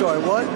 sorry, what?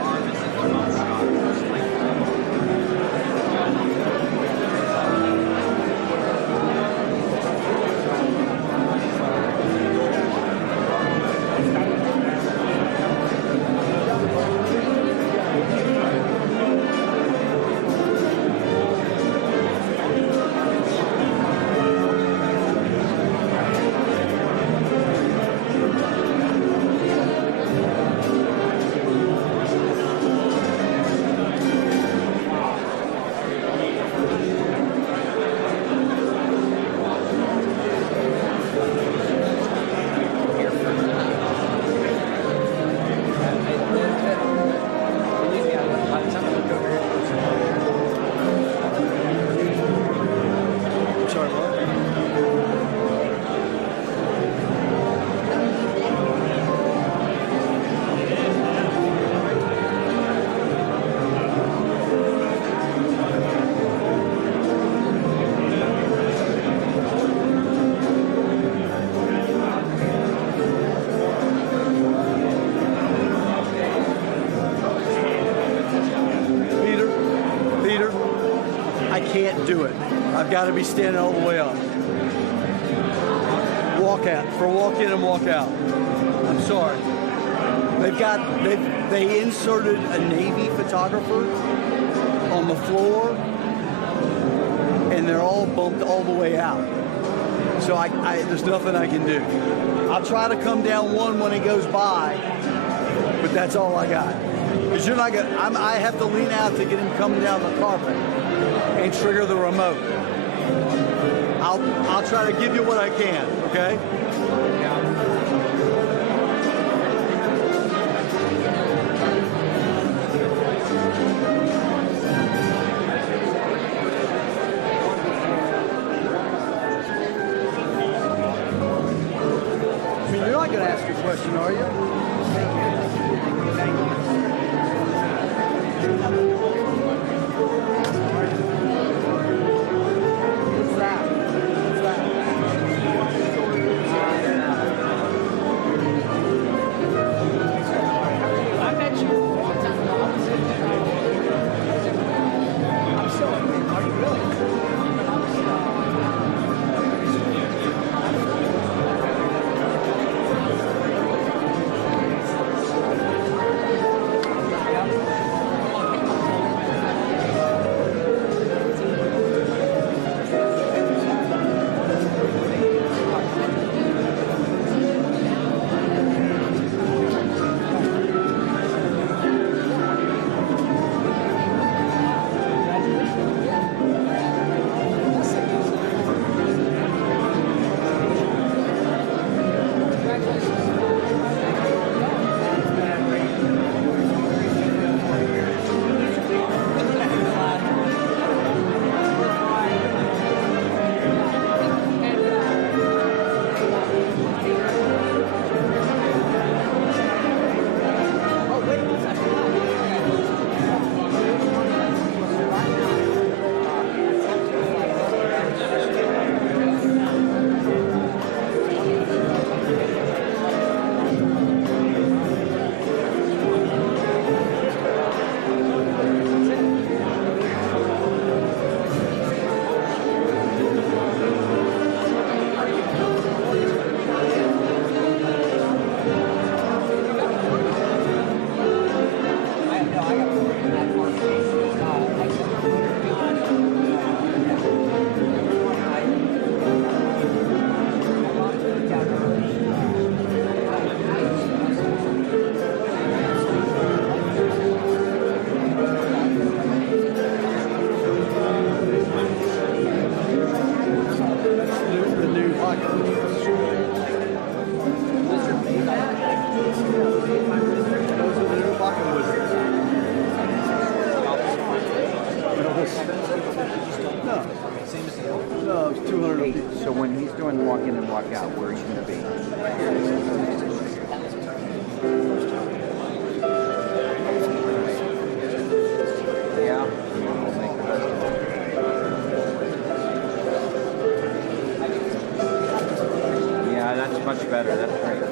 Can't do it. I've got to be standing all the way up. Walk out for walk in and walk out. I'm sorry. They inserted a Navy photographer on the floor, and they're all bumped all the way out. So there's nothing I can do. I'll try to come down one when he goes by, but that's all I got. Because you're not gonna. I have to lean out to get him coming down the carpet and trigger the remote. I'll try to give you what I can, okay? I mean, you're not going to ask a question, are you? No, it's 200 a piece. So when he's doing walk in and walk out, where are you going to be? Yeah. Yeah, that's much better. That's great.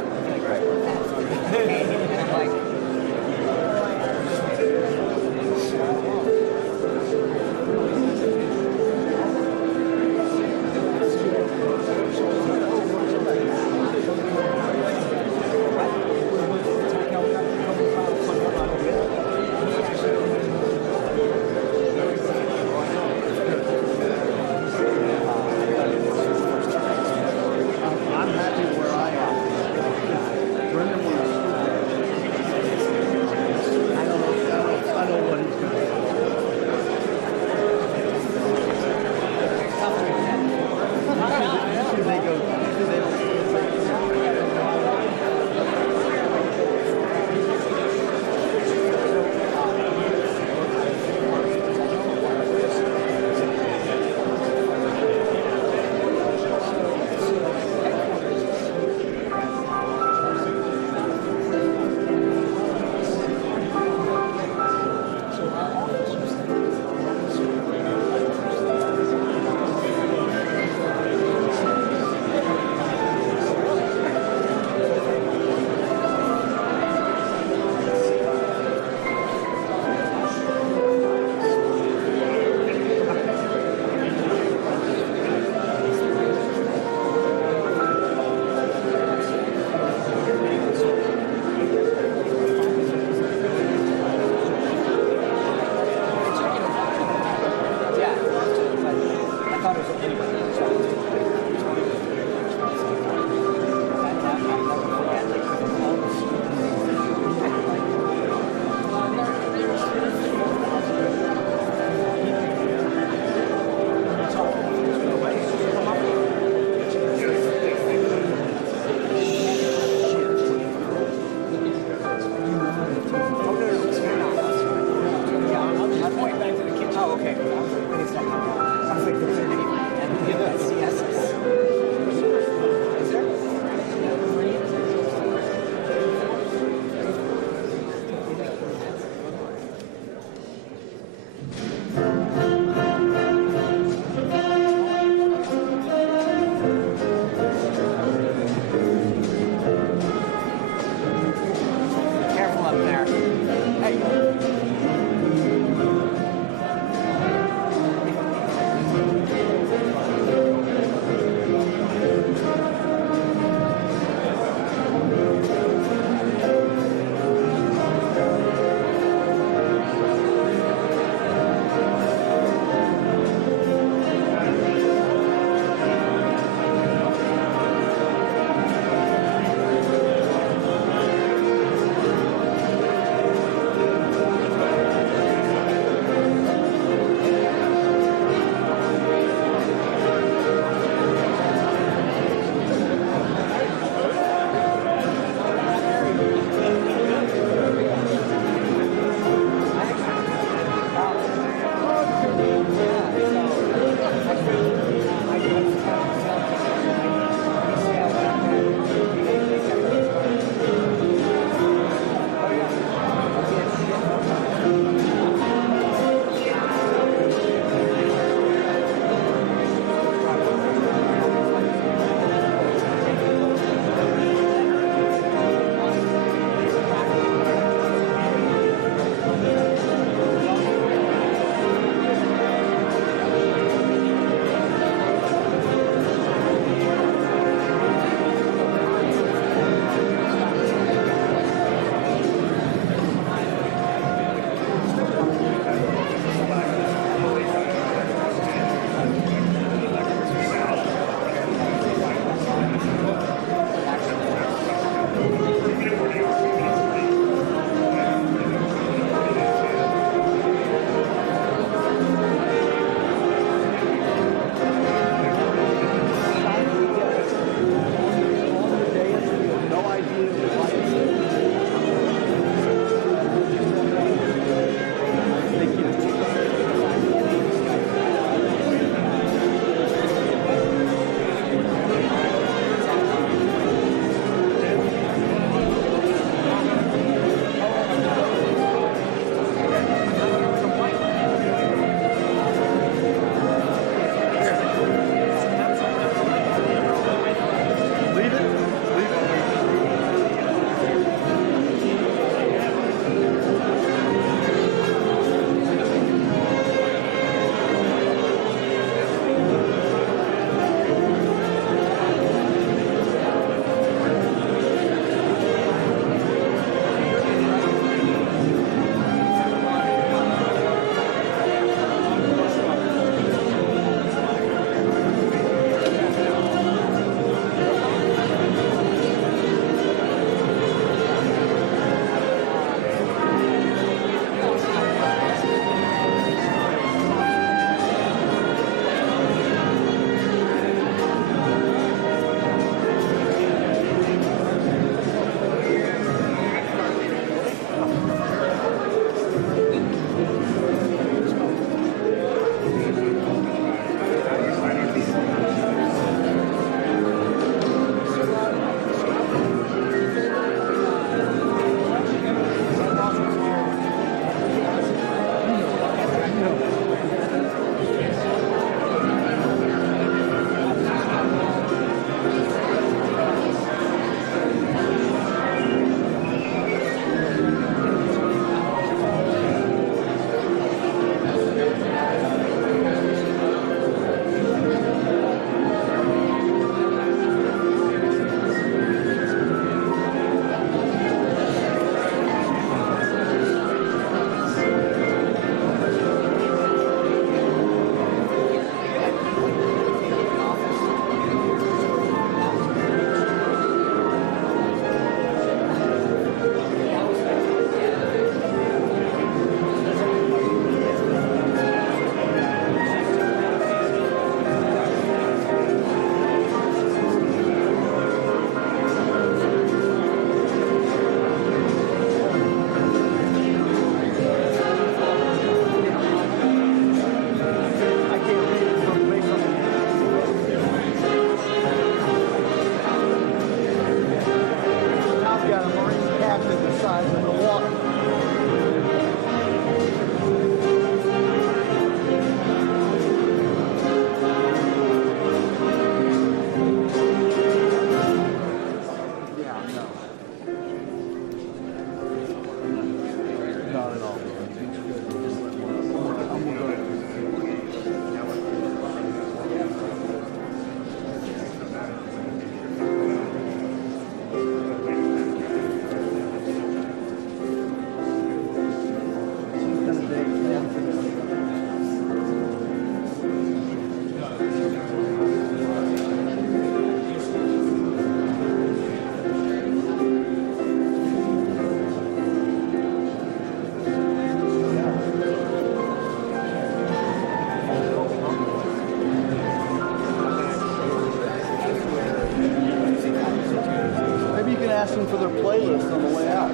playlist on the way out.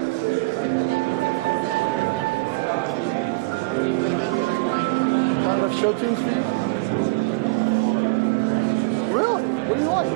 Not enough show tunes for you? Really? What do you like?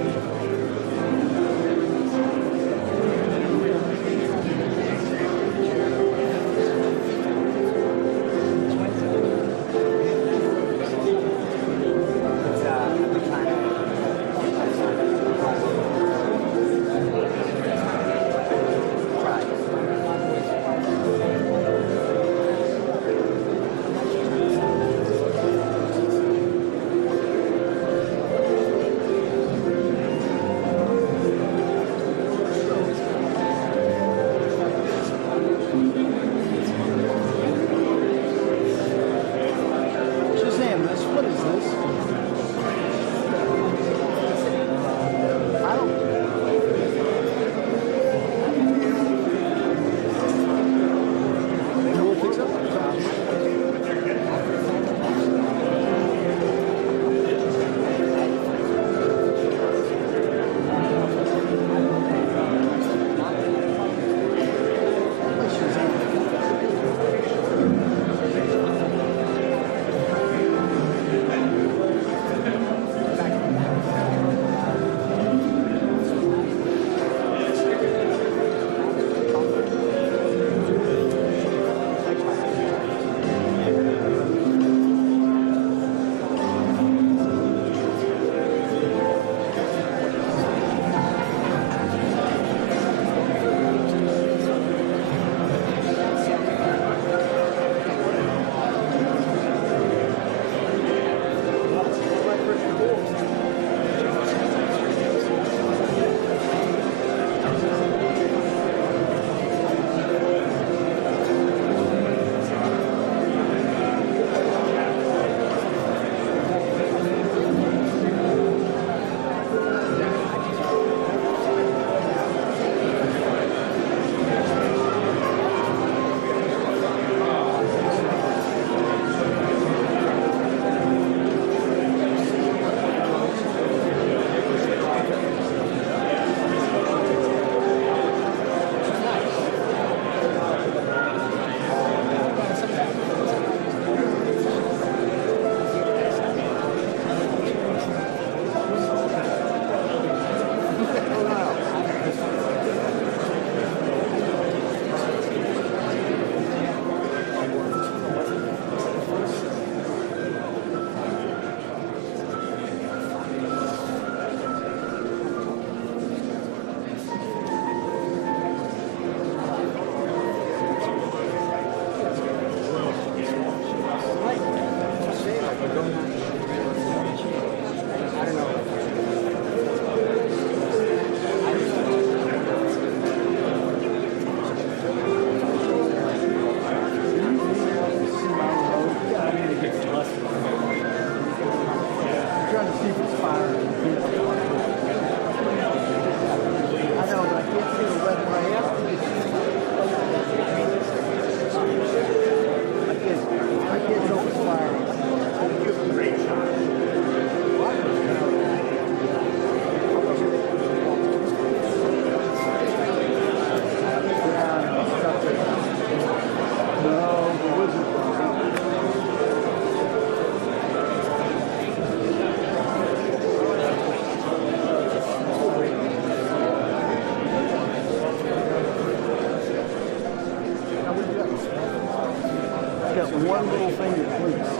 One little thing that blinks.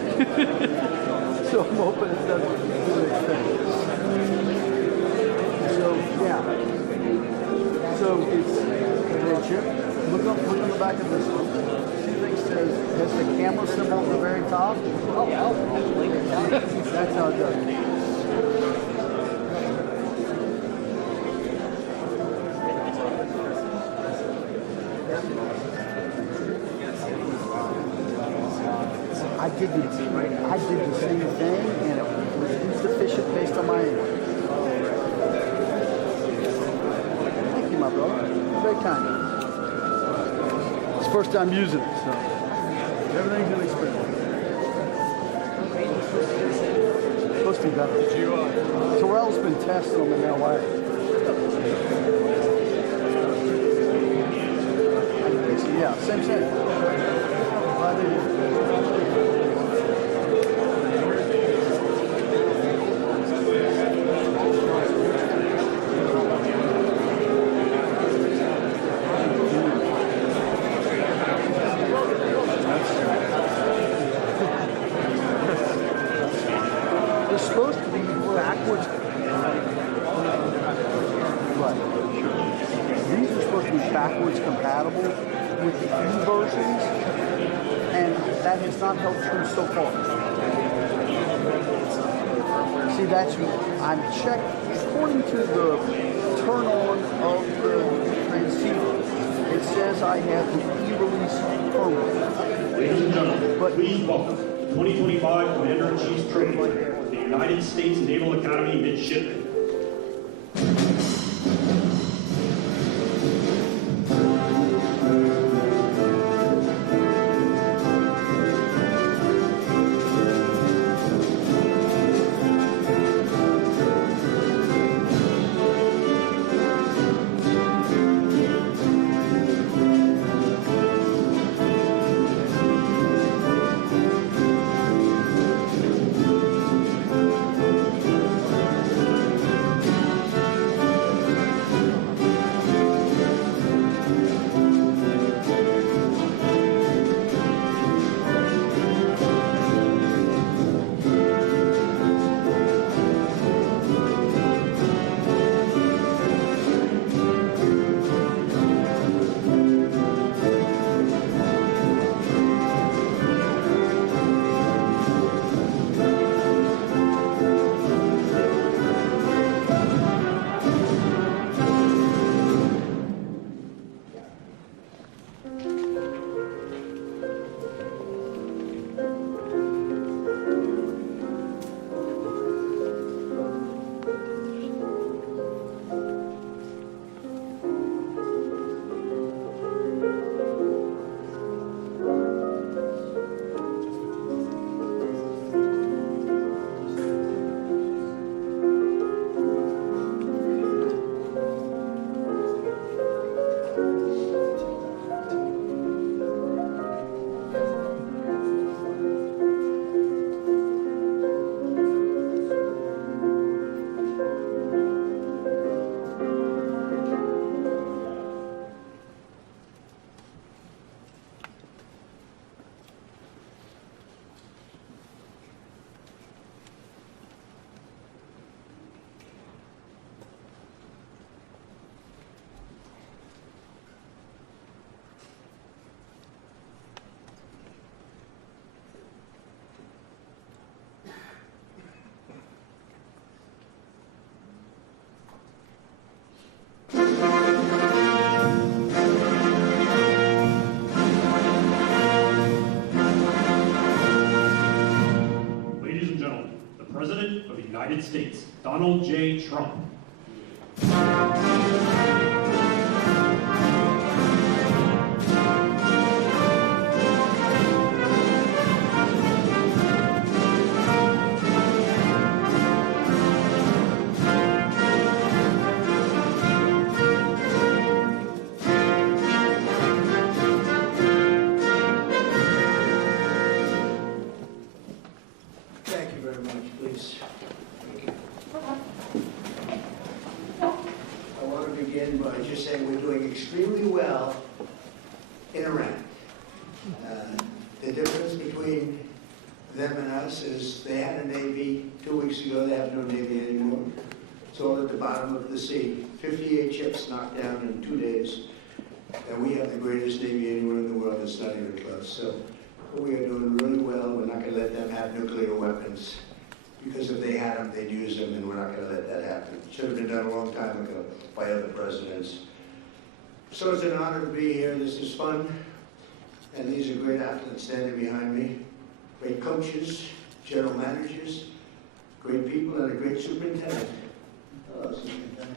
So I'm hoping it doesn't do its thing. So, yeah. So it's the chip. Look on the back of this one. See thing says, has the camera symbol at the very top? Oh, yeah. That's how it does. I did the same thing, and it was insufficient based on my age. Thank you, my brother. Very kind. It's the first time using it, so everything's an experience. It's supposed to be better. Terrell's been testing them in LA. Yeah, same. Glad they did. They're supposed to be backwards. Right. These are supposed to be backwards compatible with the E versions, and that has not held true so far. See, that's I'm checked according to the turn on of the transceiver. It says I have the E-release firmware. Ladies and gentlemen, But- please welcome the 2025 Commander-in-Chief's Training for the United States Naval Academy Midshipmen. Ladies and gentlemen, the President of the United States, Donald J. Trump. Thank you very much, please. I want to begin by just saying we're doing extremely well in Iran. The difference between them and us is they had a Navy 2 weeks ago, they have no Navy anymore. It's all at the bottom of the sea. 58 ships knocked down in 2 days. And we have the greatest Navy anywhere in the world. It's not even close. So we are doing really well. We're not going to let them have nuclear weapons. Because if they had them, they'd use them, and we're not going to let that happen. Should have been done a long time ago by other presidents. So it's an honor to be here. This is fun. And these are great athletes standing behind me. Great coaches, general managers, great people, and a great superintendent. Hello, superintendent.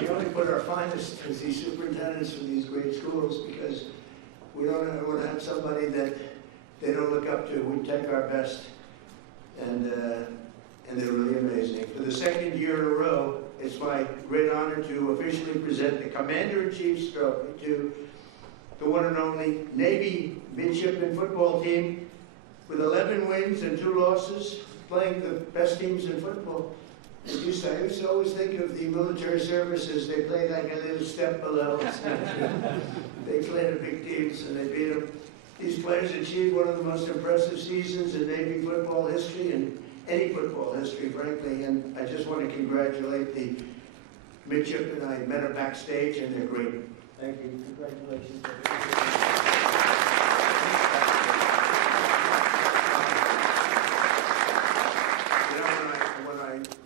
We only put our finest as these superintendents for these great schools because we don't want to have somebody that they don't look up to. We take our best, and they're really amazing. For the second year in a row, it's my great honor to officially present the Commander-in-Chief's Trophy to the one and only Navy midshipman football team with 11 wins and 2 losses, playing the best teams in football. I used to always think of the military services. They played like a little step below us. They played the big teams and they beat them. These players achieved one of the most impressive seasons in Navy football history and any football history, frankly. And I just want to congratulate the midshipmen. I met them backstage and they're great. Thank you. Congratulations.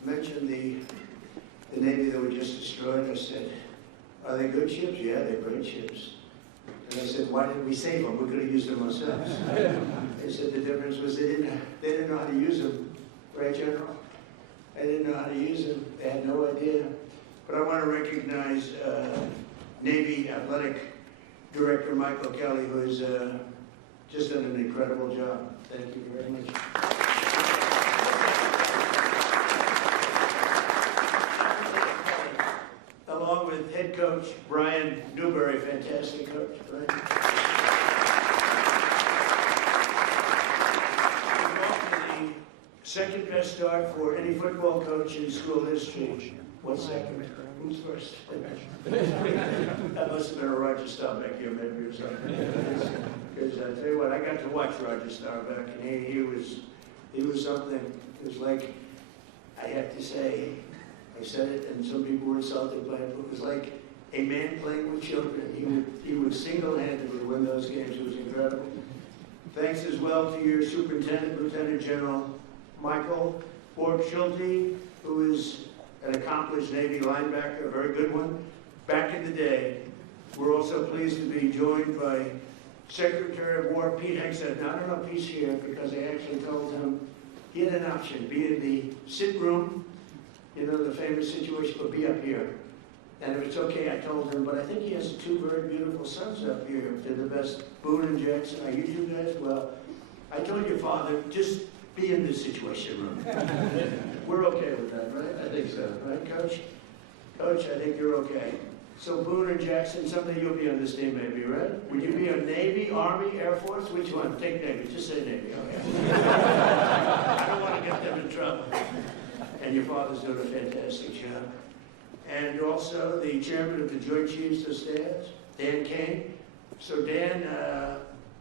Mentioned the Navy that we just destroyed, I said, are they good ships? Yeah, they're great ships. And I said, why didn't we save them? We could have used them ourselves. They said the difference was they didn't know how to use them. Right, General? They didn't know how to use them. They had no idea. But I want to recognize Navy Athletic Director Michael Kelly, who has just done an incredible job. Thank you very much. Along with head coach Brian Newberry, fantastic coach, Brian. The second best start for any football coach in school history. What's second? Who's first? That must have been a Roger Staubach here, maybe, or something. Because I tell you what, I got to watch Roger Staubach, and he was something. It was like, I have to say, I said it, and some people were insulted by it, but it was like a man playing with children. He would single-handedly win those games. It was incredible. Thanks as well to your superintendent, Lieutenant General Michael Borg-Schulte, who is an accomplished Navy linebacker, a very good one, back in the day. We're also pleased to be joined by Secretary of War Pete Hegseth. Now, I don't know if he's here because I actually told him he had an option, be in the sit room, you know, the famous situation, but be up here. And if it's okay, I told him, but I think he has 2 very beautiful sons up here. They're the best, Boone and Jackson. Are you 2 guys? Well, I told your father, just be in the situation room. We're okay with that, right? I think so. Right, Coach? Coach, I think you're okay. So Boone and Jackson, someday you'll be on this team maybe, right? Would you be a Navy, Army, Air Force? Which one? Take Navy. Just say Navy. Okay. I don't want to get them in trouble. And your father's doing a fantastic job. And also the chairman of the Joint Chiefs of Staff, Dan Kane. So Dan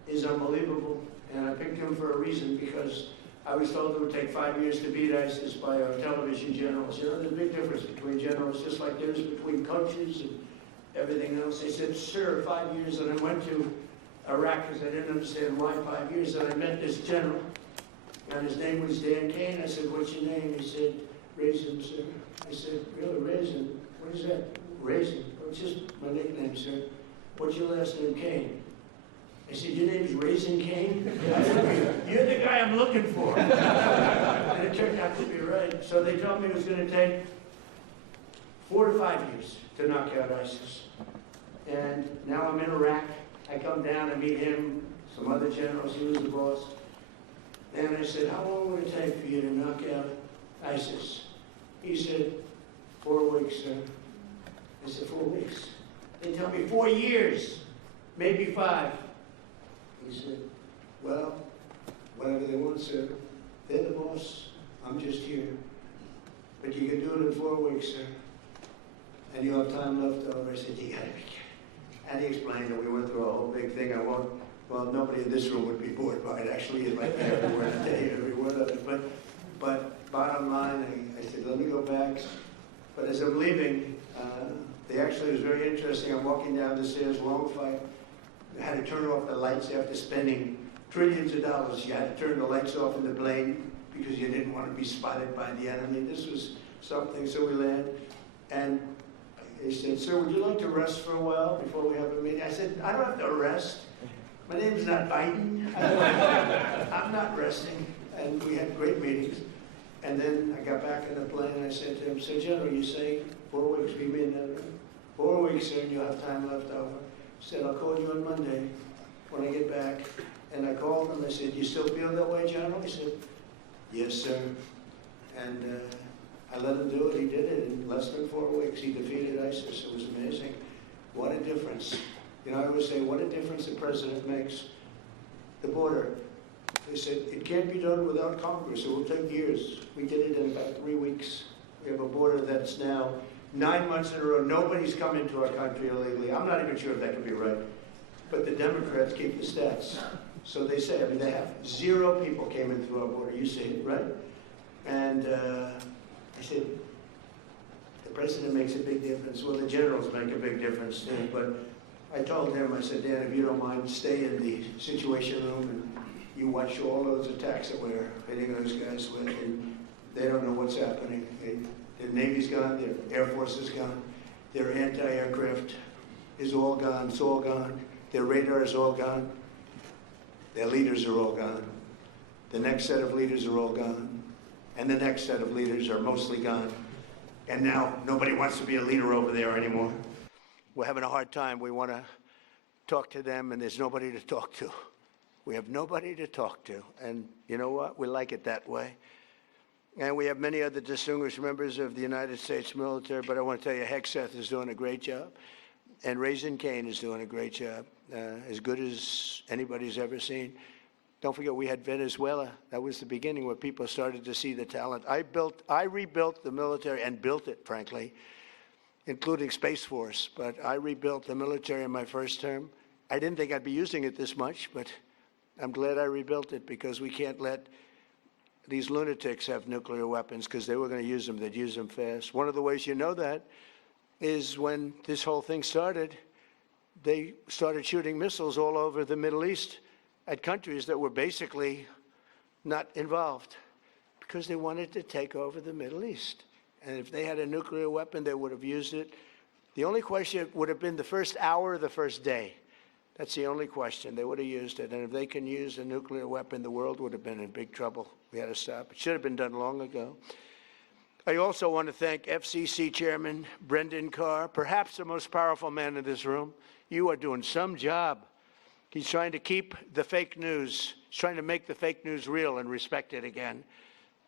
is unbelievable, and I picked him for a reason because I was told it would take 5 years to beat ISIS by our television generals. You know, there's a big difference between generals, just like there is between coaches and everything else. They said, sir, 5 years, and I went to Iraq because I didn't understand why 5 years, and I met this general, and his name was Dan Kane. I said, what's your name? He said, Raisin, sir. I said, really, Raisin? What is that? Raisin? Oh, it's just my nickname, sir. What's your last name? Kane. I said, your name is Raisin Kane? You're the guy I'm looking for. And it turned out to be right. So they told me it was going to take 4 to 5 years to knock out ISIS. And now I'm in Iraq. I come down and meet him, some other generals. He was the boss. And I said, how long would it take for you to knock out ISIS? He said, 4 weeks, sir. I said, 4 weeks? They tell me 4 years, maybe 5. He said, well, whatever they want, sir. They're the boss. I'm just here. But you can do it in 4 weeks, sir. And you have time left over. I said, you gotta be kidding. And he explained that we went through a whole big thing. Well, nobody in this room would be bored by it. Actually, it's like every word of day, every word of it. But bottom line, I said, let me go back. But as I'm leaving, it was very interesting. I'm walking down the stairs, long fight. I had to turn off the lights after spending trillions of dollars. You had to turn the lights off in the plane because you didn't want to be spotted by the enemy. This was something, so we land. And he said, sir, would you like to rest for a while before we have a meeting? I said, I don't have to rest. My name's not Biden. I'm not resting. And we had great meetings. And then I got back in the plane and I said to him, so General, you say 4 weeks, we mean that, 4 weeks, sir, and you'll have time left over. He said, I'll call you on Monday when I get back. And I called him, I said, you still feel that way, General? He said, yes, sir. And I let him do it. He did it in less than 4 weeks. He defeated ISIS. It was amazing. What a difference You know, I always say, what a difference the president makes. The border. They said, it can't be done without Congress. It will take years. We did it in about 3 weeks. We have a border that's now 9 months in a row. Nobody's come into our country illegally. I'm not even sure if that can be right. But the Democrats keep the stats. So they say, I mean, they have 0 people came in through our border. You see it, right? And I said, the president makes a big difference. Well, the generals make a big difference too. But I told him, I said, Dan, if you don't mind, stay in the Situation Room and you watch all those attacks that we're hitting those guys with, and they don't know what's happening. Their Navy's gone, their Air Force is gone, their anti-aircraft is all gone, it's all gone. Their radar is all gone. Their leaders are all gone. The next set of leaders are all gone. And the next set of leaders are mostly gone. And now nobody wants to be a leader over there anymore. We're having a hard time. We want to talk to them, and there's nobody to talk to. We have nobody to talk to. And you know what? We like it that way. And we have many other distinguished members of the United States military, but I want to tell you, Hegseth is doing a great job. And Raising Cane is doing a great job, as good as anybody's ever seen. Don't forget, we had Venezuela. That was the beginning where people started to see the talent. I rebuilt the military and built it, frankly, including Space Force. But I rebuilt the military in my first term. I didn't think I'd be using it this much, but I'm glad I rebuilt it, because we can't let these lunatics have nuclear weapons, because they were going to use them. They'd use them fast. One of the ways you know that is when this whole thing started, they started shooting missiles all over the Middle East at countries that were basically not involved, because they wanted to take over the Middle East. And if they had a nuclear weapon, they would have used it. The only question would have been the first hour, the first day. That's the only question. They would have used it. And if they can use a nuclear weapon, the world would have been in big trouble. We had to stop. It should have been done long ago. I also want to thank FCC Chairman Brendan Carr, perhaps the most powerful man in this room. You are doing some job. He's trying to keep the fake news, he's trying to make the fake news real and respected again,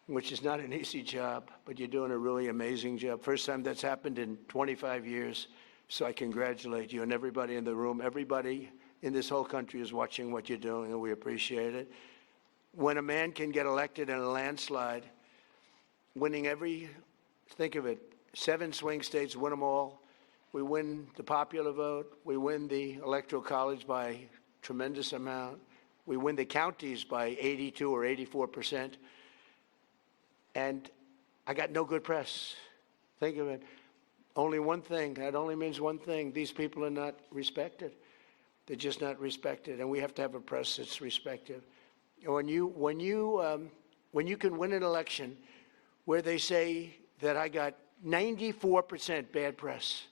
which is not an easy job, but you're doing a really amazing job. First time that's happened in 25 years. So I congratulate you and everybody in the room. Everybody in this whole country is watching what you're doing, and we appreciate it. When a man can get elected in a landslide, winning think of it, 7 swing states, win them all. We win the popular vote. We win the Electoral College by a tremendous amount. We win the counties by 82 or 84%. And I got no good press. Think of it. Only one thing, that only means one thing. These people are not respected. They're just not respected, and we have to have a press that's respected. When you can win an election where they say that I got 94% bad press,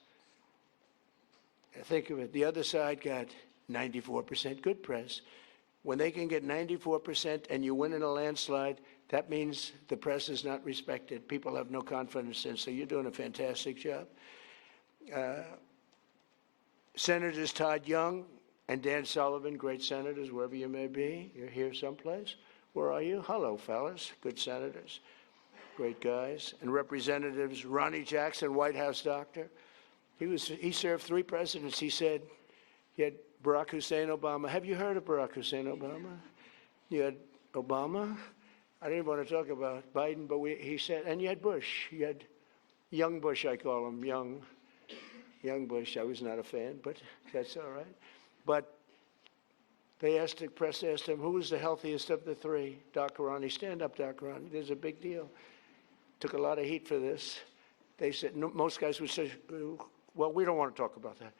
think of it, the other side got 94% good press. When they can get 94% and you win in a landslide, that means the press is not respected. People have no confidence in. So you're doing a fantastic job. Senators Todd Young and Dan Sullivan, great senators, wherever you may be. You're here someplace. Where are you? Hello, fellas. Good senators. Great guys. And Representatives Ronnie Jackson, White House doctor. He served 3 presidents. He said he had Barack Hussein Obama. Have you heard of Barack Hussein Obama? You had Obama. I didn't want to talk about Biden, but he said, and you had Bush. You had young Bush, I call him, young Bush. I was not a fan, but that's all right. But the press asked him, who was the healthiest of the 3? Doc Ronnie. Stand up, Doc Ronnie. There's a big deal. Took a lot of heat for this. They said, no, most guys would say, well, we don't want to talk about that.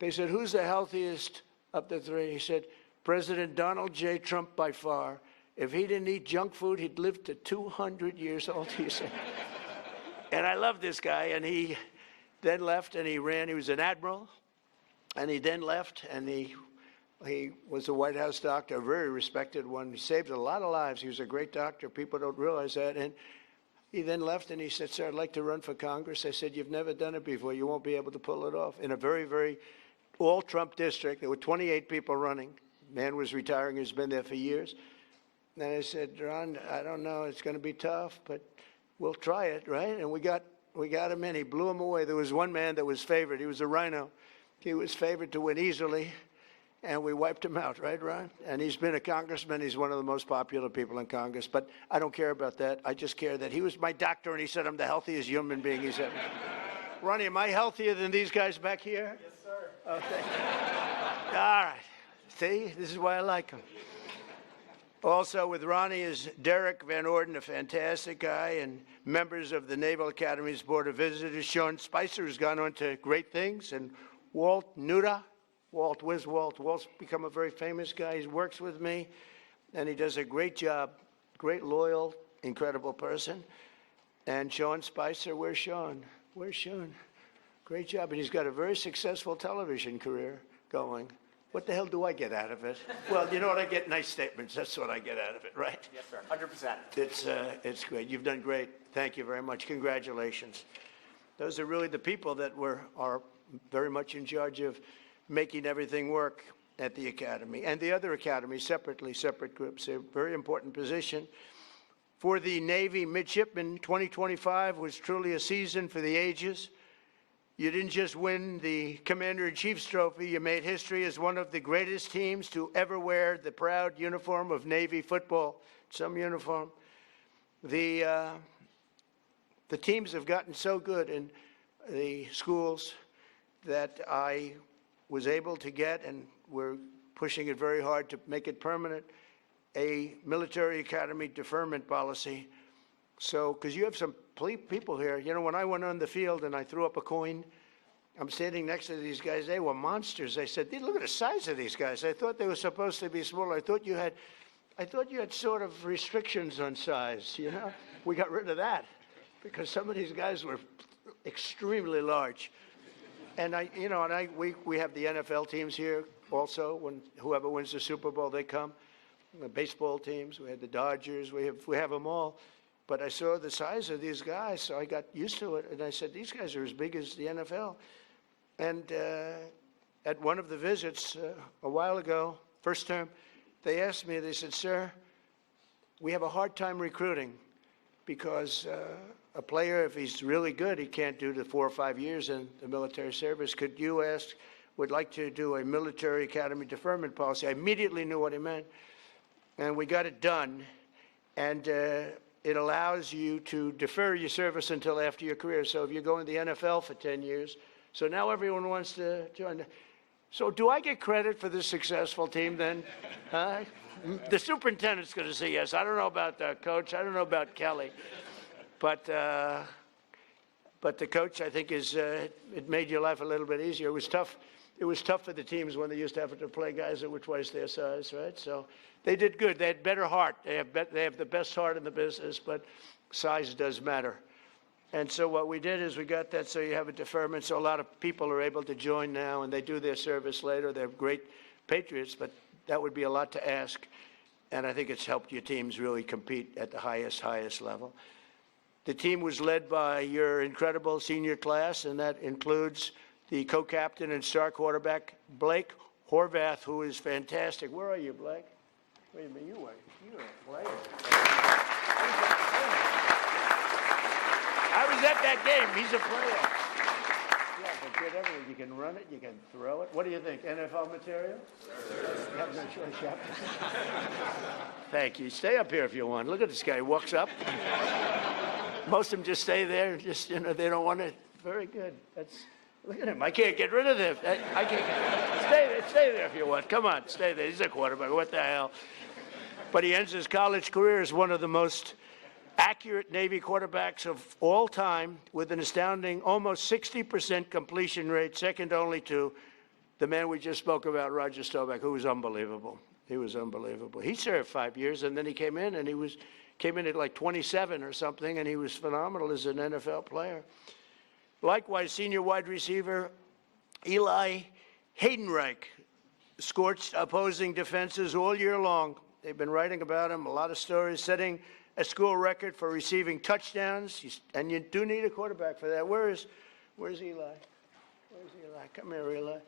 They said, who's the healthiest of the 3? He said, President Donald J. Trump by far. If he didn't eat junk food, he'd live to 200 years old, he said. And I love this guy, and he then left and he ran. He was an admiral, and he then left, and he was a White House doctor, a very respected one. He saved a lot of lives. He was a great doctor. People don't realize that. And he then left, and he said, sir, I'd like to run for Congress. I said, you've never done it before. You won't be able to pull it off. In a very, very all-Trump district, there were 28 people running. Man was retiring. He's been there for years. And I said, Ron, I don't know. It's going to be tough, but we'll try it, right? And we got him in. He blew him away. There was one man that was favored. He was a rhino. He was favored to win easily, and we wiped him out, right, Ron? And he's been a congressman. He's one of the most popular people in Congress. But I don't care about that. I just care that he was my doctor, and he said I'm the healthiest human being he's ever. Ronnie, am I healthier than these guys back here? Yes, sir. Okay. All right. See, this is why I like him. Also with Ronnie is Derek Van Orden, a fantastic guy, and members of the Naval Academy's Board of Visitors. Sean Spicer has gone on to great things, and Walt Nuda. Walt, where's Walt? Walt's become a very famous guy. He works with me, and he does a great job. Great, loyal, incredible person. And Sean Spicer, where's Sean? Where's Sean? Great job. And he's got a very successful television career going. What the hell do I get out of it? Well, you know what? I get nice statements. That's what I get out of it, right? Yes, sir. 100%. It's great. You've done great. Thank you very much. Congratulations. Those are really the people that are very much in charge of making everything work at the Academy. And the other academies, separately, separate groups, a very important position. For the Navy Midshipmen, 2025 was truly a season for the ages. You didn't just win the Commander-in-Chief's trophy, you made history as one of the greatest teams to ever wear the proud uniform of Navy football, some uniform. The teams have gotten so good in the schools that I was able to get, and we're pushing it very hard to make it permanent, a military academy deferment policy. So, because you have some people here, you know, when I went on the field and I threw up a coin, I'm standing next to these guys, they were monsters. I said, look at the size of these guys. I thought they were supposed to be smaller. I thought you had sort of restrictions on size, you know? We got rid of that because some of these guys were extremely large. And we have the NFL teams here also. When whoever wins the Super Bowl, they come. The baseball teams, we had the Dodgers, we have them all. But I saw the size of these guys, so I got used to it. And I said, these guys are as big as the NFL. And at one of the visits a while ago, first term, they asked me, they said, sir, we have a hard time recruiting because a player, if he's really good, he can't do the 4 or 5 years in the military service. Could you would like to do a military academy deferment policy? I immediately knew what he meant. And we got it done. And it allows you to defer your service until after your career. So if you go in the NFL for 10 years, so now everyone wants to join. So do I get credit for this successful team then? The superintendent's going to say yes. I don't know about the coach. I don't know about Kelly. But the coach, I think, it made your life a little bit easier. It was tough. It was tough for the teams when they used to have to play guys that were twice their size, right? So they did good. They had better heart. They have the best heart in the business, but size does matter. And so what we did is we got that so you have a deferment, so a lot of people are able to join now, and they do their service later. They're great patriots, but that would be a lot to ask. And I think it's helped your teams really compete at the highest level. The team was led by your incredible senior class, and that includes the co-captain and star quarterback, Blake Horvath, who is fantastic. Where are you, Blake? Wait a minute, you were a player. I was at that game. He's a player. Yeah, but good everything. You can run it, you can throw it. What do you think, NFL material? Sure. You have no choice, you have to. Thank you. Stay up here if you want. Look at this guy. He walks up. Most of them just stay there. Just, they don't want to. Very good. Look at him. I can't get rid of him. I can't stay there if you want. Come on, stay there. He's a quarterback. What the hell? But he ends his college career as one of the most accurate Navy quarterbacks of all time with an astounding almost 60% completion rate, second only to the man we just spoke about, Roger Staubach, who was unbelievable. He was unbelievable. He served 5 years, and then he came in, and came in at like 27 or something, and he was phenomenal as an NFL player. Likewise, senior wide receiver Eli Haydenreich scorched opposing defenses all year long. They've been writing about him, a lot of stories, setting a school record for receiving touchdowns. And you do need a quarterback for that. Where's Eli? Where's Eli? Come here, Eli.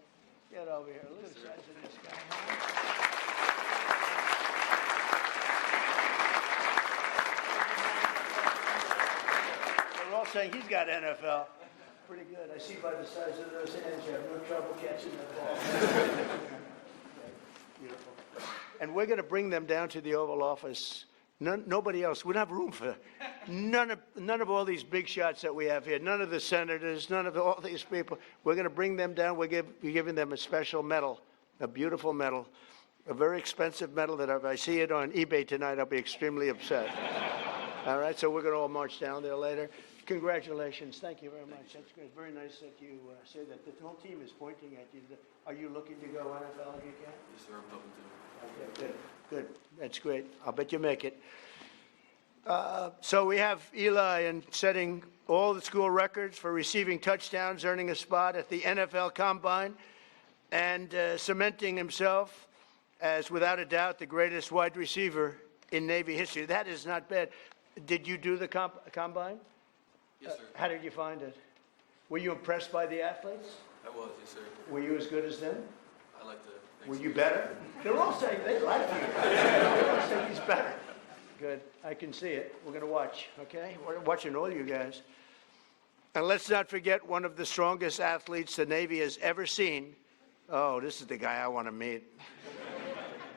Get over here. Look at the size of this guy. They're all saying he's got NFL. pretty good. I see by the size of those hands, you have no trouble catching that ball. Beautiful. And we're going to bring them down to the Oval Office. Nobody else. We don't have room for none of all these big shots that we have here. None of the senators, none of all these people. We're going to bring them down. We're giving them a special medal, a beautiful medal, a very expensive medal that if I see it on eBay tonight, I'll be extremely upset. All right, so we're going to all march down there later. Congratulations. Thank you very much. That's great. Very nice that you say that. The whole team is pointing at you. Are you looking to go NFL if you can? Yes, sir. I'm hoping to. Okay, good. That's great. I'll bet you make it. So we have Eli and setting all the school records for receiving touchdowns, earning a spot at the NFL Combine, and cementing himself as, without a doubt, the greatest wide receiver in Navy history. That is not bad. Did you do the Combine? Yes, sir. How did you find it? Were you impressed by the athletes? I was, yes, sir. Were you as good as them? I like to. Were you better? They're all saying they like you. They all say he's better. Good. I can see it. We're going to watch, okay? We're watching all you guys. And let's not forget one of the strongest athletes the Navy has ever seen. Oh, this is the guy I want to meet.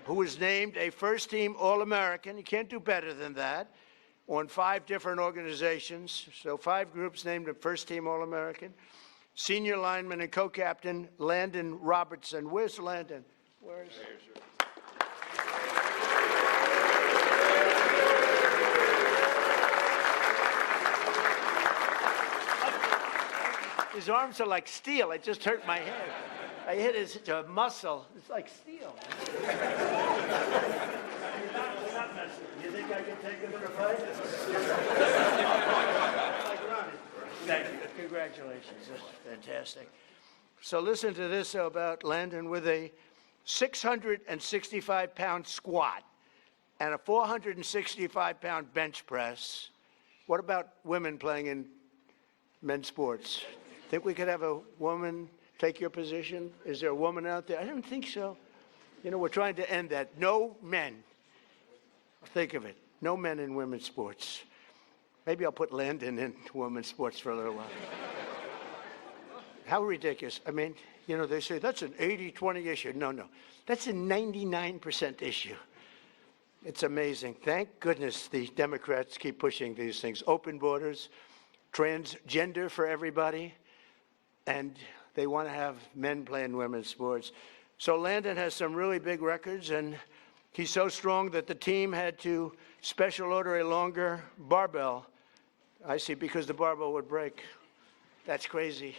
Who was named a first-team All-American. You can't do better than that. On 5 different organizations. So 5 groups named a first-team All-American. Senior lineman and co-captain Landon Robertson. Where's Landon? Where's? His arms are like steel. It just hurt my head. I hit his muscle. It's like steel. You think I can take him in a fight? Thank you. Congratulations. That's fantastic. So listen to this about Landon with a 665-pound squat and a 465-pound bench press. What about women playing in men's sports? Think we could have a woman take your position? Is there a woman out there? I don't think so. You know, we're trying to end that. No men. Think of it. No men in women's sports. Maybe I'll put Landon in women's sports for a little while. How ridiculous. I mean, you know, they say that's an 80-20 issue. No. That's a 99% issue. It's amazing. Thank goodness the Democrats keep pushing these things. Open borders, transgender for everybody, and they want to have men playing women's sports. So Landon has some really big records, and he's so strong that the team had to special order a longer barbell. I see, because the barbell would break. That's crazy.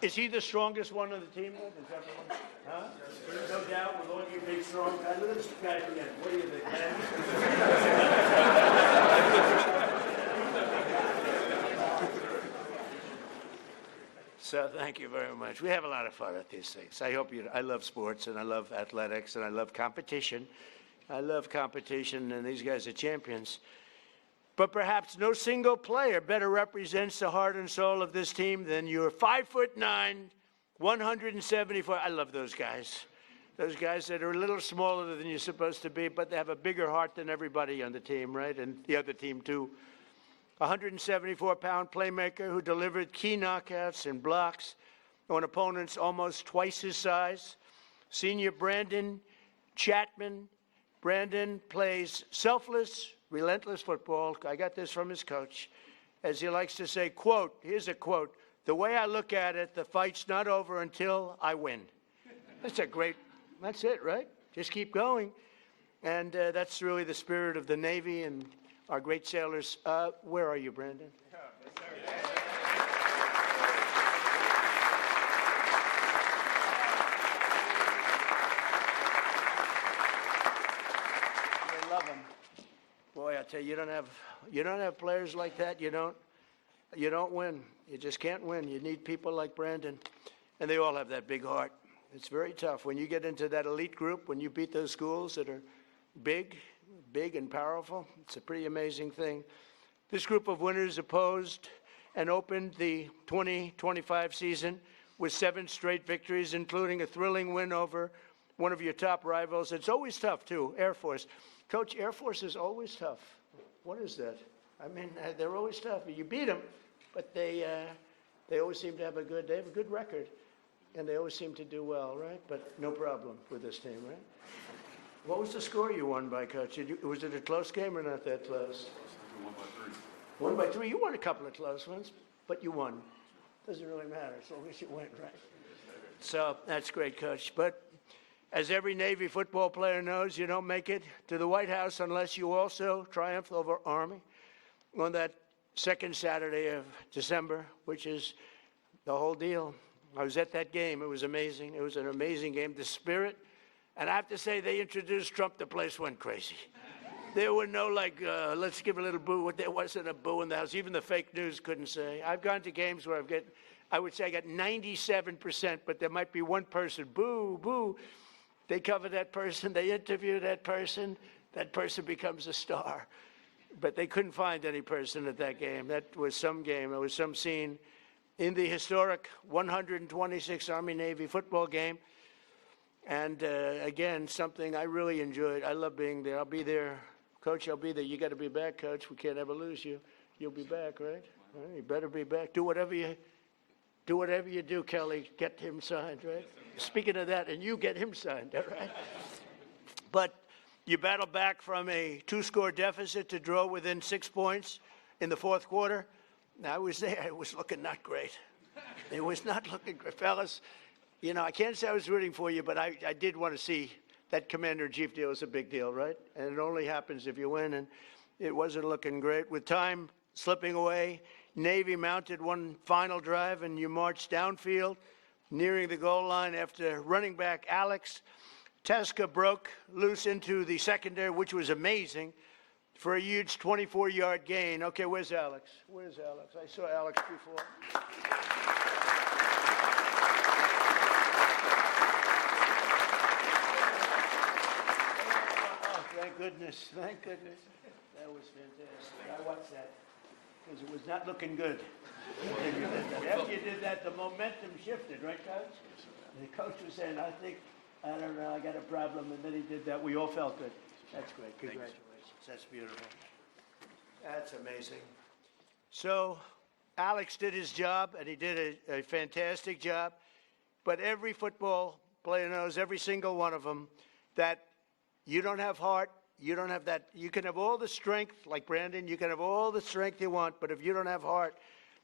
Is he the strongest one on the team? Huh? No doubt with all you big, strong guys. Look at this guy again. What do you think, man? So thank you very much. We have a lot of fun at these things. I hope you. I love sports, and I love athletics, and I love competition. I love competition, and these guys are champions. But perhaps no single player better represents the heart and soul of this team than your 5'9", 174. I love those guys. Those guys that are a little smaller than you're supposed to be, but they have a bigger heart than everybody on the team, right? And the other team, too. 174-pound playmaker who delivered key knockouts and blocks on opponents almost twice his size. Senior Brandon Chapman. Brandon plays selfless, relentless football. I got this from his coach. As he likes to say, quote, here's a quote, "The way I look at it, the fight's not over until I win." That's a great, that's it, right? Just keep going. And that's really the spirit of the Navy and our great sailors. Where are you, Brandon? They love them. Boy, I tell you, you don't have players like that. You don't win. You just can't win. You need people like Brandon, and they all have that big heart. It's very tough when you get into that elite group. When you beat those schools that are big and powerful, it's a pretty amazing thing. This group of winners opposed and opened the 2025 season with 7 straight victories, including a thrilling win over one of your top rivals. It's always tough, too, Air Force. Coach, Air Force is always tough. What is that? I mean, they're always tough. You beat them, but they always seem to have they have a good record, and they always seem to do well, right? But no problem with this team, right? What was the score you won by, Coach? Was it a close game or not that close? 1 by 3. You won a couple of close ones, but you won. Doesn't really matter as long as you win, right? So that's great, Coach. But as every Navy football player knows, you don't make it to the White House unless you also triumph over Army on that second Saturday of December, which is the whole deal. I was at that game. It was amazing. It was an amazing game. The spirit, and I have to say, they introduced Trump. The place went crazy. There were no, let's give a little boo. There wasn't a boo in the house. Even the fake news couldn't say. I've gone to games where I would say I got 97%, but there might be one person, boo, boo. They cover that person. They interview that person. That person becomes a star. But they couldn't find any person at that game. That was some game. It was some scene in the historic 126 Army-Navy football game. And again, something I really enjoyed. I love being there. I'll be there. Coach, I'll be there. You got to be back, Coach. We can't ever lose you. You'll be back, right? All right, you better be back. Do whatever you do, Kelly. Get him signed, right? Speaking of that, and you get him signed, all right? But you battle back from a 2-score deficit to draw within 6 points in the fourth quarter. Now, I was there. It was looking not great. It was not looking great. Fellas, you know, I can't say I was rooting for you, but I did want to see that commander-in-chief deal. Is a big deal, right? And it only happens if you win, and it wasn't looking great. With time slipping away, Navy mounted one final drive, and you marched downfield, nearing the goal line after running back Alex Teska broke loose into the secondary, which was amazing, for a huge 24-yard gain. Okay, where's Alex? Where's Alex? I saw Alex before. Thank goodness. Thank goodness. That was fantastic. I watched that because it was not looking good. After you did that, the momentum shifted, right, Coach? The coach was saying, I don't know, I got a problem, and then he did that. We all felt good. That's great. Congratulations. That's beautiful. That's amazing. So Alex did his job, and he did a fantastic job. But every football player knows, every single one of them, that you don't have heart, you don't have that. You can have all the strength, like Brandon, you can have all the strength you want, but if you don't have heart,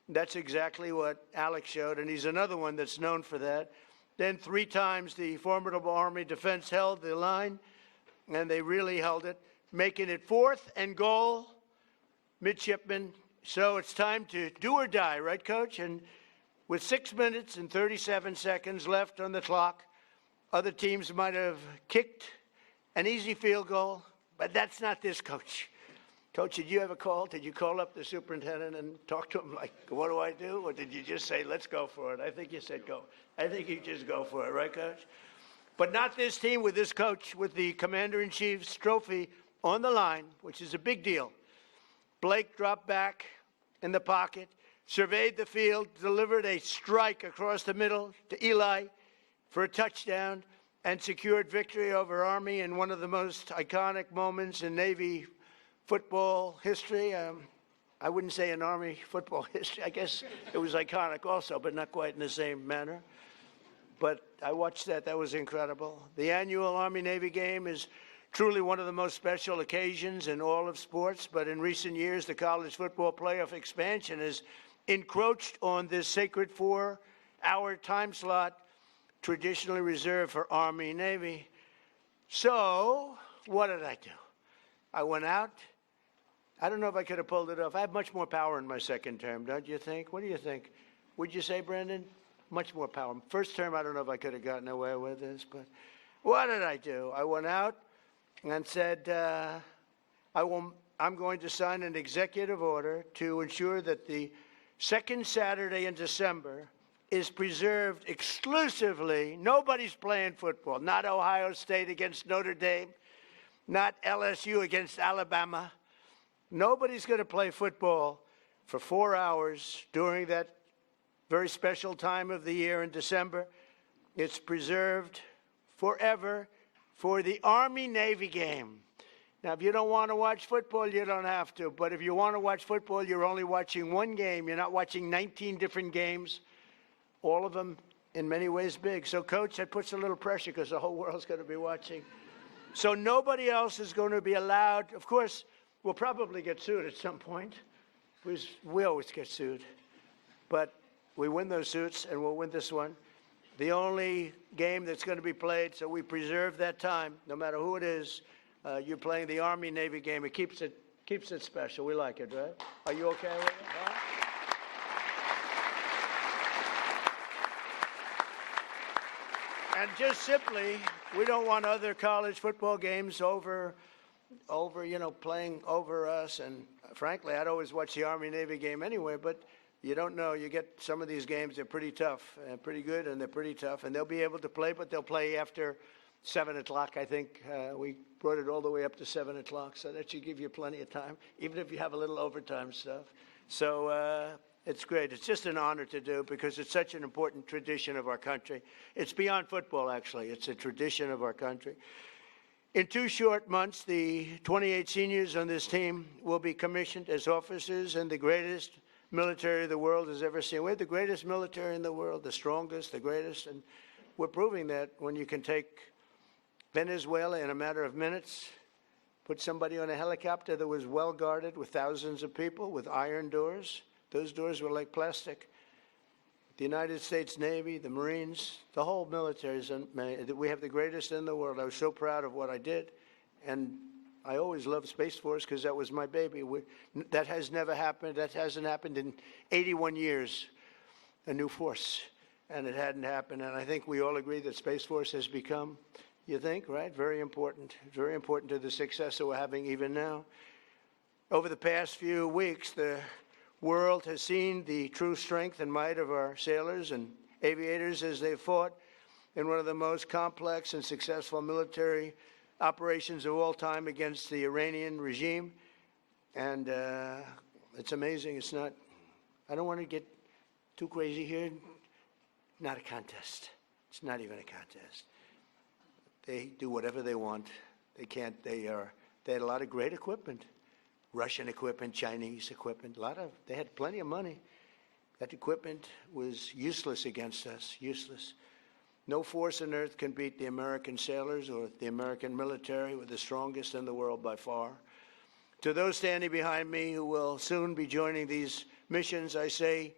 that's exactly what Alex showed, and he's another one that's known for that. Then 3 times the formidable Army defense held the line, and they really held it, making it 4th and goal, midshipmen. So it's time to do or die, right, Coach? And with 6 minutes and 37 seconds left on the clock, other teams might have kicked an easy field goal, but that's not this, Coach. Coach, did you have a call? Did you call up the superintendent and talk to him like, what do I do? Or did you just say, let's go for it? I think you said go. I think you just go for it, right, Coach? But not this team with this coach, with the Commander-in-Chief's trophy on the line, which is a big deal. Blake dropped back in the pocket, surveyed the field, delivered a strike across the middle to Eli for a touchdown, and secured victory over Army in one of the most iconic moments in Navy football history. I wouldn't say in Army football history. I guess it was iconic also, but not quite in the same manner. But I watched that. That was incredible. The annual Army-Navy game is truly one of the most special occasions in all of sports, but in recent years, the college football playoff expansion has encroached on this sacred 4-hour time slot traditionally reserved for Army-Navy. So what did I do? I went out. I don't know if I could have pulled it off. I have much more power in my second term, don't you think? What do you think? Would you say, Brandon? Much more power. First term, I don't know if I could have gotten away with this, but what did I do? I went out and said, I'm going to sign an executive order to ensure that the second Saturday in December is preserved exclusively. Nobody's playing football. Not Ohio State against Notre Dame. Not LSU against Alabama. Nobody's going to play football for 4 hours during that very special time of the year in December. It's preserved forever for the Army-Navy game. Now, if you don't want to watch football, you don't have to. But if you want to watch football, you're only watching one game. You're not watching 19 different games, all of them in many ways big. So, Coach, that puts a little pressure because the whole world's going to be watching. So nobody else is going to be allowed. Of course, we'll probably get sued at some point. We always get sued. But we win those suits, and we'll win this one. The only game that's going to be played, so we preserve that time, no matter who it is. You're playing the Army-Navy game. It keeps it special. We like it, right? Are you okay with it? Huh? And just simply, we don't want other college football games over, playing over us. And frankly, I'd always watch the Army-Navy game anyway, but you don't know. You get some of these games, they're pretty tough, and pretty good, and they're pretty tough. And they'll be able to play, but they'll play after 7 o'clock, I think. We brought it all the way up to 7 o'clock, so that should give you plenty of time, even if you have a little overtime stuff. So it's great. It's just an honor to do because it's such an important tradition of our country. It's beyond football, actually. It's a tradition of our country. In 2 short months, the 28 seniors on this team will be commissioned as officers in the greatest military the world has ever seen. We're the greatest military in the world, the strongest, the greatest, and we're proving that when you can take Venezuela in a matter of minutes, put somebody on a helicopter that was well guarded with thousands of people with iron doors. Those doors were like plastic. The United States Navy, the Marines, the whole military, we have the greatest in the world. I was so proud of what I did, and I always loved Space Force because that was my baby. That has never happened. That hasn't happened in 81 years, a new force, and it hadn't happened. And I think we all agree that Space Force has become, you think, right? Very important to the success that we're having even now. Over the past few weeks, the world has seen the true strength and might of our sailors and aviators as they fought in one of the most complex and successful military operations of all time against the Iranian regime. And it's amazing. It's not, I don't want to get too crazy here. Not a contest. It's not even a contest. They do whatever they want. They had a lot of great equipment. Russian equipment, Chinese equipment, they had plenty of money. That equipment was useless against us, useless. No force on earth can beat the American sailors or the American military. We're the strongest in the world by far. To those standing behind me who will soon be joining these missions, I say,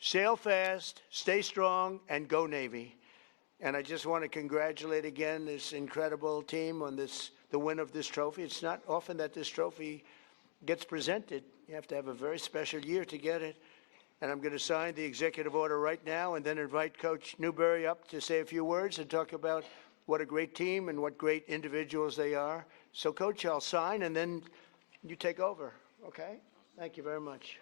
sail fast, stay strong, and go Navy. And I just want to congratulate again this incredible team on the win of this trophy. It's not often that this trophy gets presented. You have to have a very special year to get it. And I'm going to sign the executive order right now and then invite Coach Newberry up to say a few words and talk about what a great team and what great individuals they are. So, Coach, I'll sign and then you take over, okay? Thank you very much.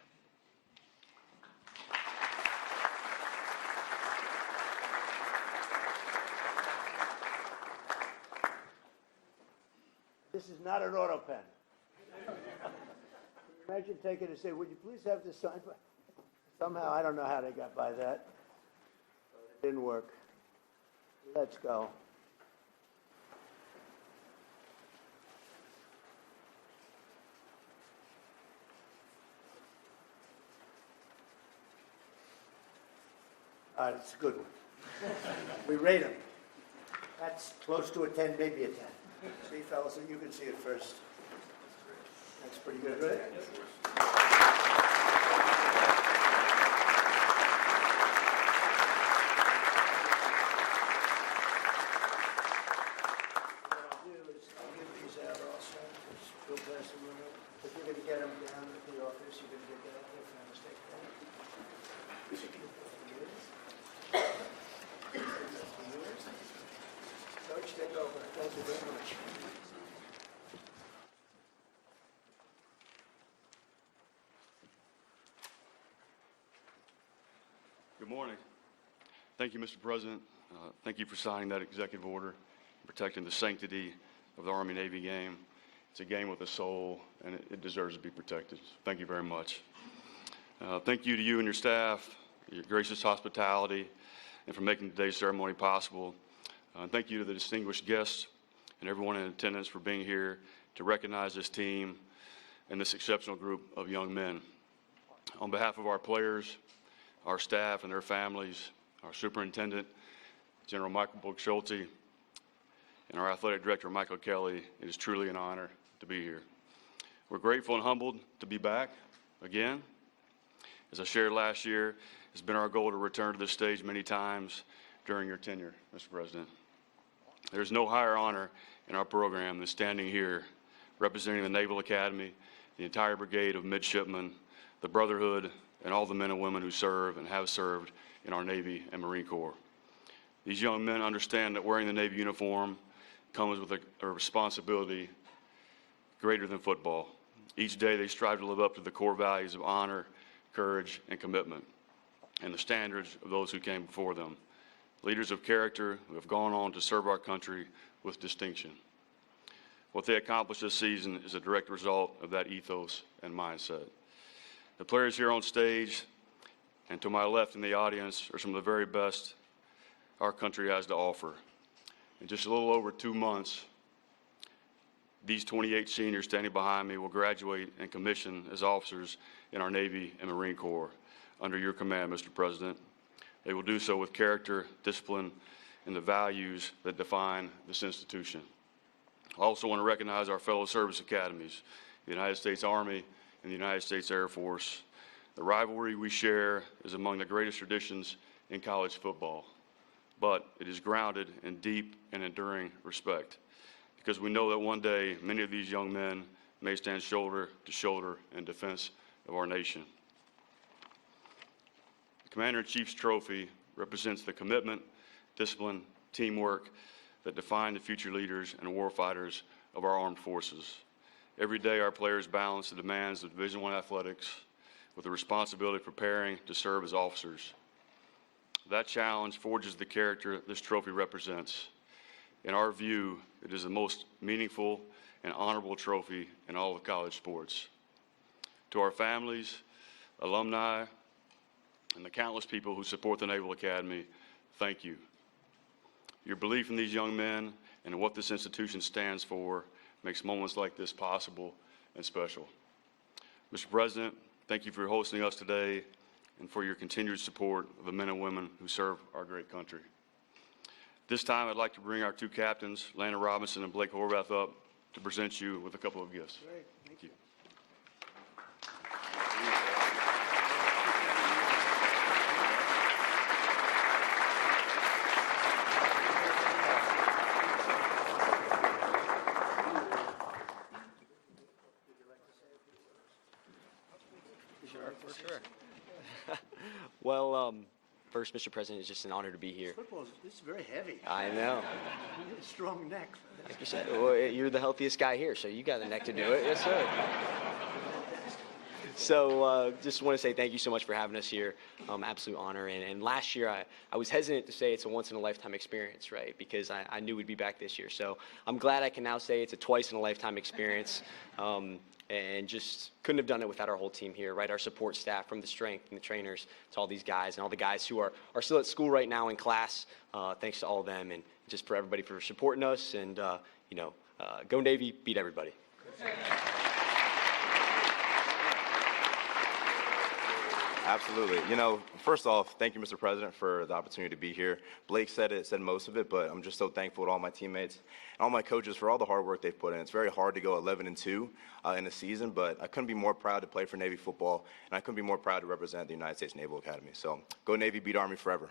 This is not an auto pen. Imagine taking it and say, would you please have this signed? Somehow, I don't know how they got by that. It didn't work. Let's go. All right, it's a good one. We rate them. That's close to a 10, maybe a 10. See, fellas, you can see it first. That's pretty good, right? If you're going to get them down at the office, you're going to get that up there for a mistake. Coach, take over. Thank you very much. Good morning. Thank you, Mr. President. Thank you for signing that executive order, protecting the sanctity of the Army-Navy game. It's a game with a soul, and it deserves to be protected. Thank you very much. Thank you to you and your staff, your gracious hospitality, and for making today's ceremony possible. Thank you to the distinguished guests and everyone in attendance for being here to recognize this team and this exceptional group of young men. On behalf of our players, our staff and their families, our superintendent, General Michael Book-Schulte, and our athletic director, Michael Kelly, it is truly an honor to be here. We're grateful and humbled to be back again. As I shared last year, it's been our goal to return to this stage many times during your tenure, Mr. President. There's no higher honor in our program than standing here representing the Naval Academy, the entire brigade of midshipmen, the Brotherhood, and all the men and women who serve and have served in our Navy and Marine Corps. These young men understand that wearing the Navy uniform comes with a responsibility greater than football. Each day they strive to live up to the core values of honor, courage, and commitment, and the standards of those who came before them. Leaders of character who have gone on to serve our country with distinction. What they accomplished this season is a direct result of that ethos and mindset. The players here on stage and to my left in the audience are some of the very best our country has to offer. In just a little over 2 months, these 28 seniors standing behind me will graduate and commission as officers in our Navy and Marine Corps under your command, Mr. President. They will do so with character, discipline, and the values that define this institution. I also want to recognize our fellow service academies, the United States Army and the United States Air Force. The rivalry we share is among the greatest traditions in college football, but it is grounded in deep and enduring respect, because we know that one day many of these young men may stand shoulder to shoulder in defense of our nation. The Commander-in-Chief's trophy represents the commitment, discipline, teamwork that define the future leaders and warfighters of our armed forces. Every day our players balance the demands of Division I athletics with the responsibility of preparing to serve as officers. That challenge forges the character this trophy represents. In our view, it is the most meaningful and honorable trophy in all of college sports. To our families, alumni, and the countless people who support the Naval Academy, thank you. Your belief in these young men and in what this institution stands for makes moments like this possible and special. Mr. President, thank you for hosting us today and for your continued support of the men and women who serve our great country. This time, I'd like to bring our two captains, Landon Robinson and Blake Horvath, up to present you with a couple of gifts. Great. Thank you. Sure. Well, first, Mr. President, it's just an honor to be here. Football, this is very heavy. I know. Strong neck. Like you said, well, you're the healthiest guy here, so you got the neck to do it. Yes, sir. So just want to say thank you so much for having us here. Absolute honor. And last year, I was hesitant to say it's a once-in-a-lifetime experience, right? Because I knew we'd be back this year. So I'm glad I can now say it's a twice-in-a-lifetime experience. And just couldn't have done it without our whole team here, right? Our support staff, from the strength and the trainers to all these guys and all the guys who are still at school right now in class. Thanks to all of them, and just for everybody for supporting us. And, go Navy, beat everybody. Absolutely. First off, thank you, Mr. President, for the opportunity to be here. Blake said most of it, but I'm just so thankful to all my teammates and all my coaches for all the hard work they've put in. It's very hard to go 11-2 in a season, but I couldn't be more proud to play for Navy football, and I couldn't be more proud to represent the United States Naval Academy. So go Navy, beat Army forever.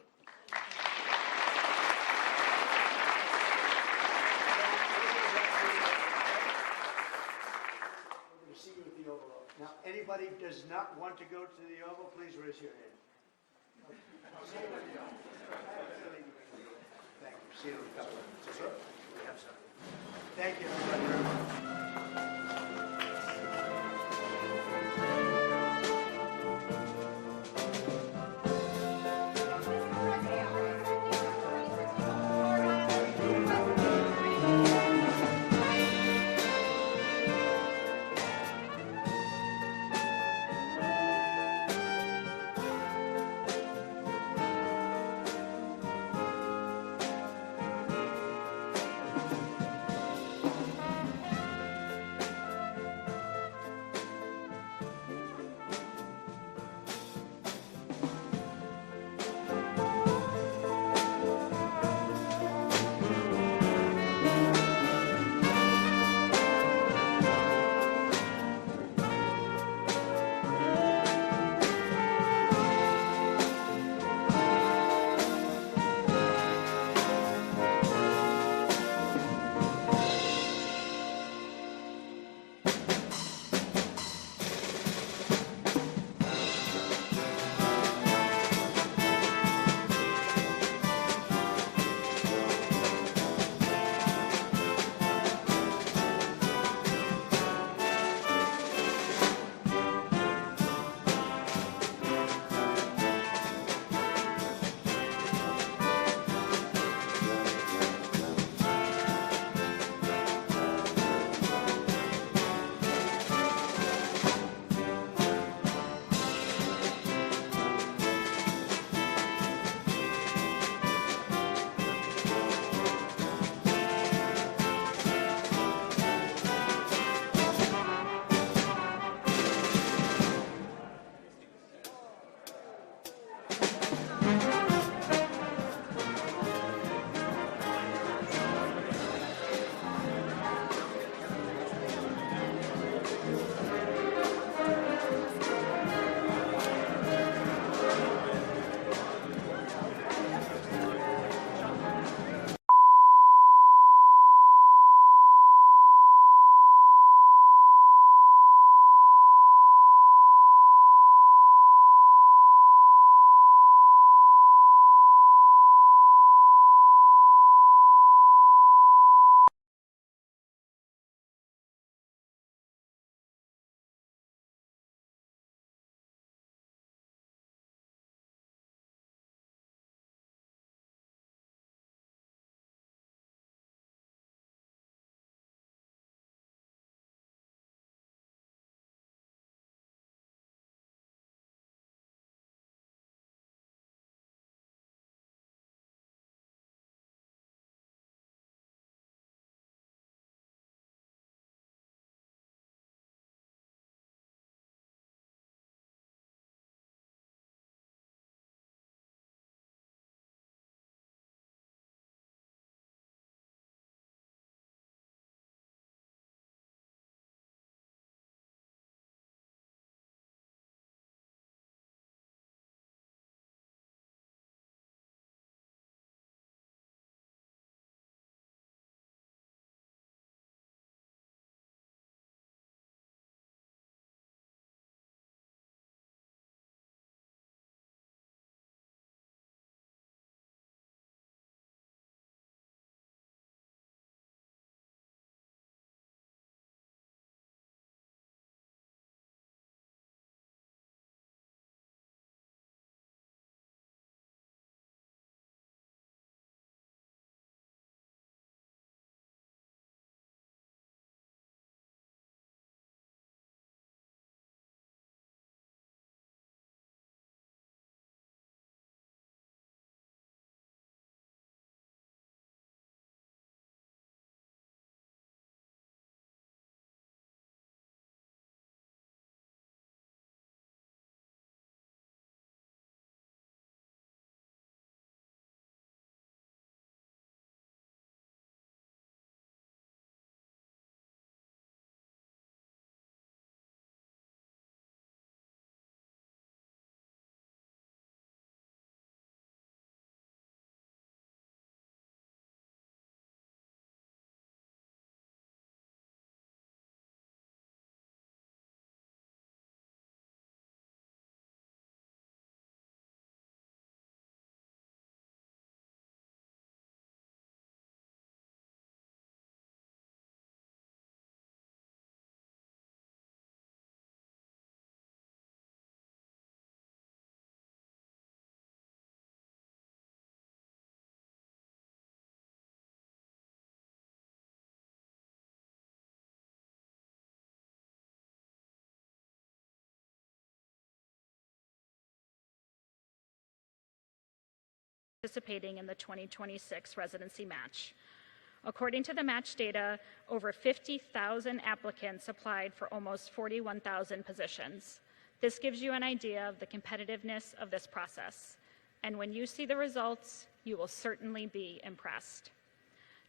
Now, anybody does not want to go to the Oval, please raise your hand. Thank you. See you in a couple of minutes. Sure. Thank you, everybody, very much. participating in the 2026 residency match. According to the match data, over 50,000 applicants applied for almost 41,000 positions. This gives you an idea of the competitiveness of this process. And when you see the results, you will certainly be impressed.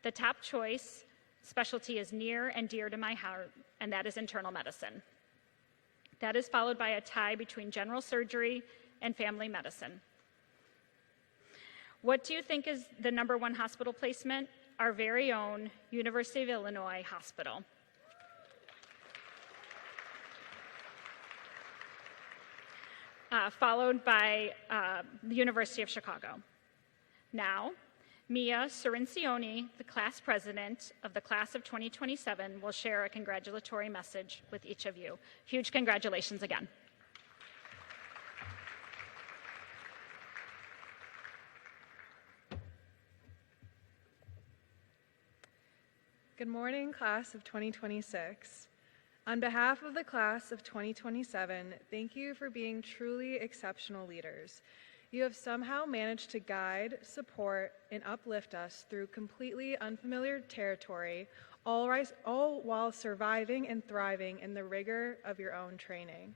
The top choice specialty is near and dear to my heart, and that is internal medicine. That is followed by a tie between general surgery and family medicine. What do you think is the #1 hospital placement? Our very own University of Illinois Hospital. Followed by the University of Chicago. Now, Mia Cirincione, the class president of the class of 2027, will share a congratulatory message with each of you. Huge congratulations again. Good morning, class of 2026. On behalf of the class of 2027, thank you for being truly exceptional leaders. You have somehow managed to guide, support, and uplift us through completely unfamiliar territory, all while surviving and thriving in the rigor of your own training.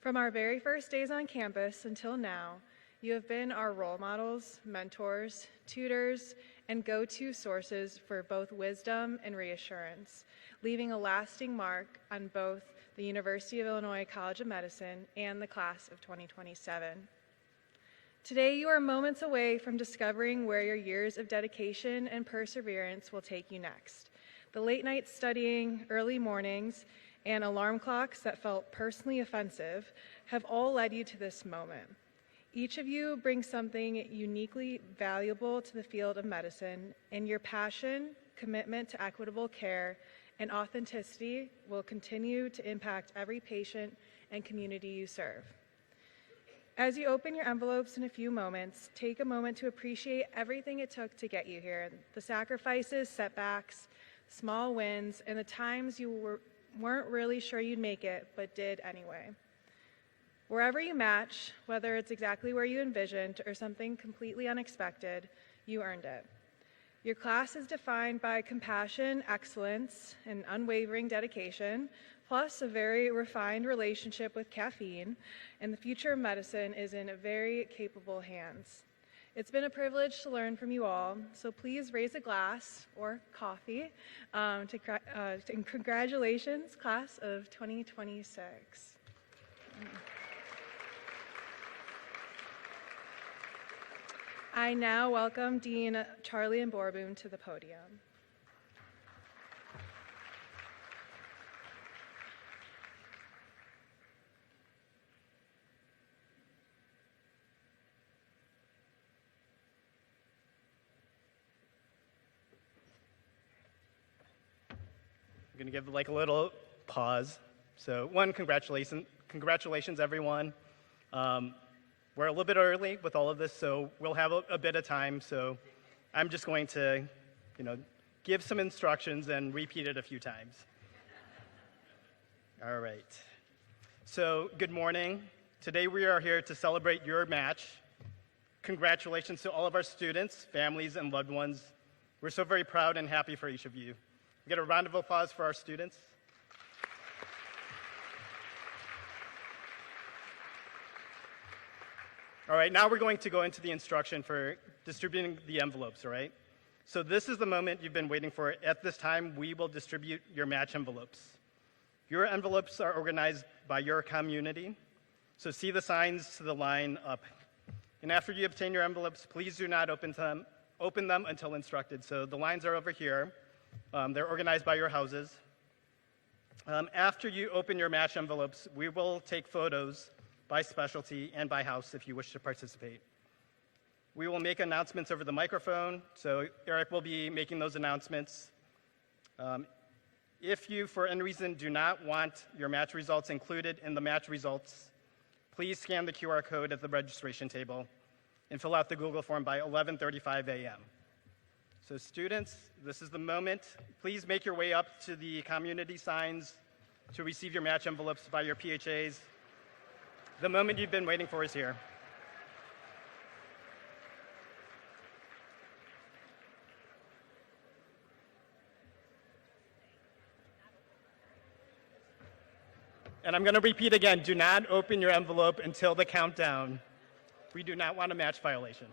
From our very first days on campus until now, you have been our role models, mentors, tutors, and go-to sources for both wisdom and reassurance, leaving a lasting mark on both the University of Illinois College of Medicine and the class of 2027. Today, you are moments away from discovering where your years of dedication and perseverance will take you next. The late nights studying, early mornings, and alarm clocks that felt personally offensive have all led you to this moment. Each of you brings something uniquely valuable to the field of medicine, and your passion, commitment to equitable care, and authenticity will continue to impact every patient and community you serve. As you open your envelopes in a few moments, take a moment to appreciate everything it took to get you here, the sacrifices, setbacks, small wins, and the times you weren't really sure you'd make it, but did anyway. Wherever you match, whether it's exactly where you envisioned or something completely unexpected, you earned it. Your class is defined by compassion, excellence, and unwavering dedication, plus a very refined relationship with caffeine, and the future of medicine is in very capable hands. It's been a privilege to learn from you all, so please raise a glass or coffee to congratulations, class of 2026. I now welcome Dean Charlie Mborboom to the podium. I'm going to give like a little pause. So one, congratulations everyone. We're a little bit early with all of this, so we'll have a bit of time. So I'm just going to, give some instructions and repeat it a few times. All right. So good morning. Today we are here to celebrate your match. Congratulations to all of our students, families, and loved ones. We're so very proud and happy for each of you. We get a round of applause for our students. All right, now we're going to go into the instruction for distributing the envelopes, all right? So this is the moment you've been waiting for. At this time, we will distribute your match envelopes. Your envelopes are organized by your community, so see the signs to the line up. And after you obtain your envelopes, please do not open them until instructed. So the lines are over here. They're organized by your houses. After you open your match envelopes, we will take photos by specialty and by house if you wish to participate. We will make announcements over the microphone, so Eric will be making those announcements. If you, for any reason, do not want your match results included in the match results, please scan the QR code at the registration table and fill out the Google form by 11:35 a.m. So students, this is the moment. Please make your way up to the community signs to receive your match envelopes by your PHAs. The moment you've been waiting for is here. And I'm going to repeat again, do not open your envelope until the countdown. We do not want a match violation.